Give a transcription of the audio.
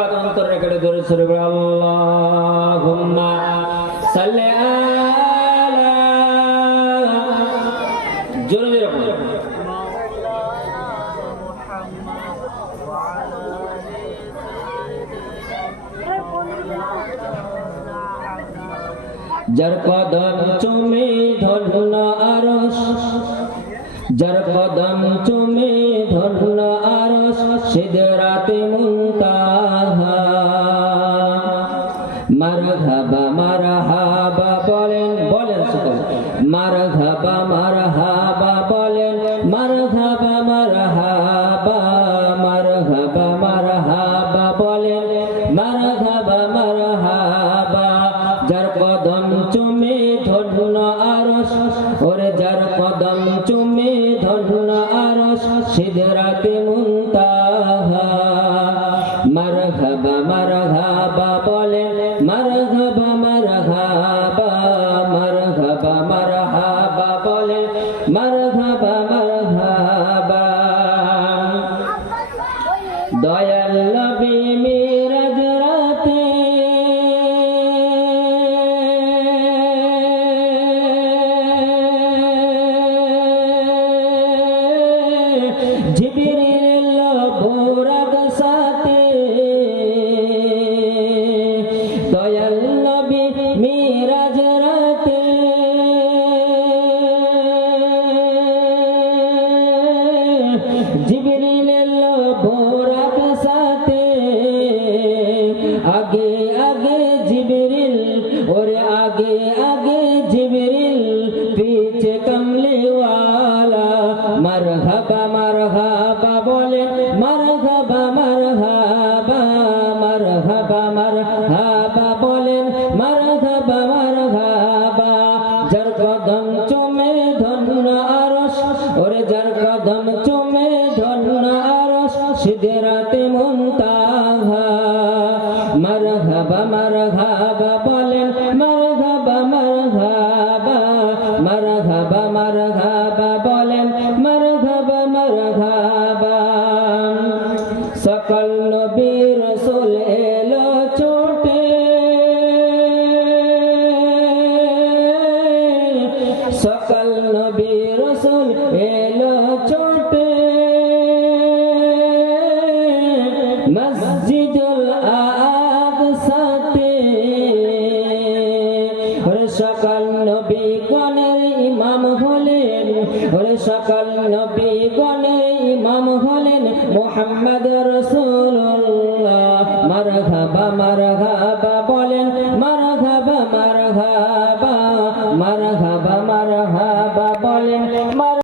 পাক অন্তরের কেটে ধরে সরে আল্লাহুম্মা সাল্লি আলা জোরে জোরে। যার কদম চুমে ধরল আরস, যার কদম চুমে মুনতাহা মারহাবা মারহাবা বলেন বলেন সকল। মারহাবা মারহাবা বলেন, মারহাবা মারহাবা মারহাবা মারহাবা বলেন। মারহাবা মারহাবা, যার কদম চুমে ধরল আরস, ওরে যার কদম চুমে ধরল আরস, সিদরাতে মুনতাহা। মারহাবা মারহাবা বলেন মারহাবা মারহাবা মারহাবা মারহাবা বলেন মারহাবা মারহাবা দয়াল জিবরিলের বোরাক সাথে আগে আগে জিবরিল ওরে আগে আগে জিবরিল পিছে কমলিওয়ালা মারহাবা মারহাবা বলে মারহাবা মারহাবা মারহাবা মারহাবা বলেন মারহাবা চমে ঢলনারস সিদেরাতে মুনতাহা। মারহাবা মারহাবা বলেন, মারহাবা মারহাবা। মারহাবা মারহাবা বলেন, মারহাবা মারহাবা। সকল নবী রসুল এলো ছোটে সকল ইমাম হলেন ওরে সকল নবী গণে ইমাম হলেন মোহাম্মদ রসুল্লাহ মারহাবা মারহাবা।